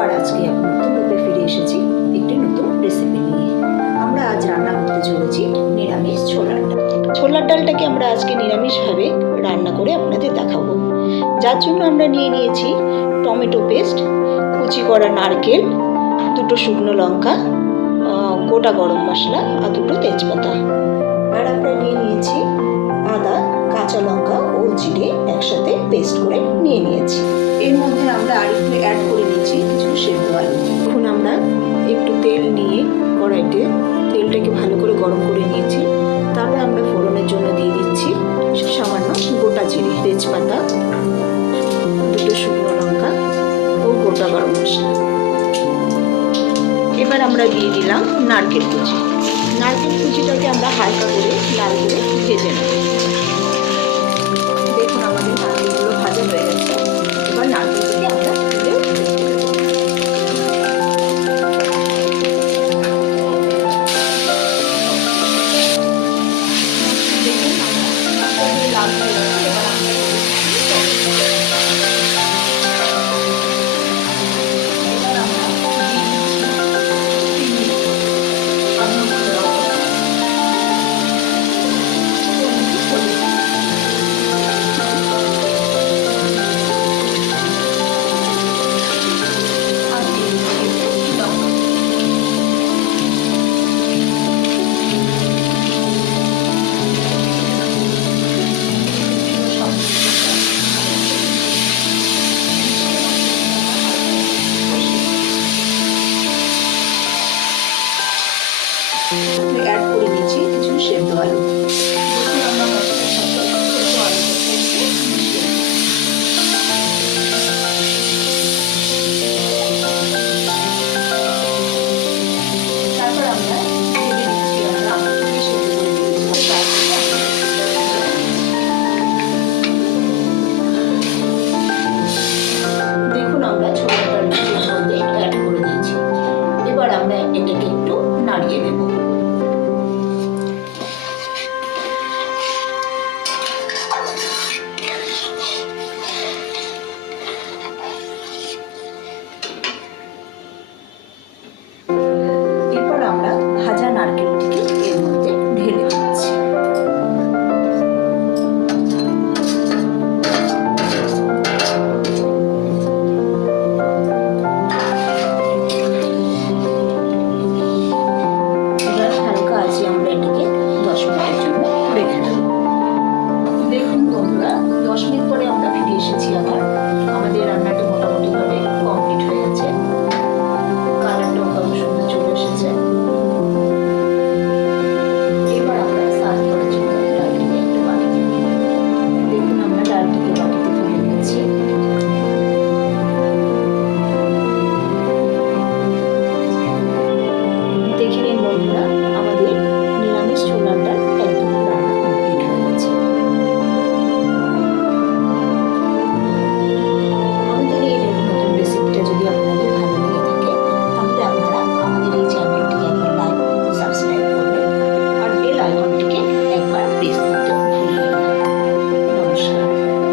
আবার আজকে নতুন রূপে ফিরে এসেছি একটি নতুন রেসিপি নিয়ে। আমরা আজ রান্না করতে চলেছি নিরামিষ ছোলার ডাল। ছোলার ডালটাকে আমরা আজকে নিরামিষভাবে রান্না করে আপনাদের দেখাবো। যার জন্য আমরা নিয়ে নিয়েছি টমেটো পেস্ট, কুচি করা নারকেল, দুটো শুকনো লঙ্কা, গোটা গরম মশলা আর দুটো তেজপাতা। আর আমরা নিয়ে নিয়েছি আদা, কাঁচা লঙ্কা ও জিরে একসাথে পেস্ট করে নিয়ে নিয়েছি। এর মধ্যে আমরা আরেকটু অ্যাড করে নিয়েছি কিছু সেদ্ধ আলু। এখন আমরা একটু তেল নিয়ে কড়াইতে তেলটাকে ভালো করে গরম করে নিয়েছি। তারপর আমরা ফোড়নের জন্য দিয়ে দিচ্ছি সামান্য গোটা জিরে, তেজপাতা, দুটো শুকনো লঙ্কা ও গোটা গরম মশলা। এবার আমরা দিয়ে দিলাম নারকেল কুচি। নারকেল কুচিটাকে আমরা হালকা করে লাল করে ভেজে নেব। দেখুন আমাদের নারকেলগুলো ভাজা হয়ে গেছে। এবার নারকেলটাকে আমরা তুলে লাল হয়ে গেছে। অ্যাড করে দিচ্ছি কিছু সেদ্ধ আলু।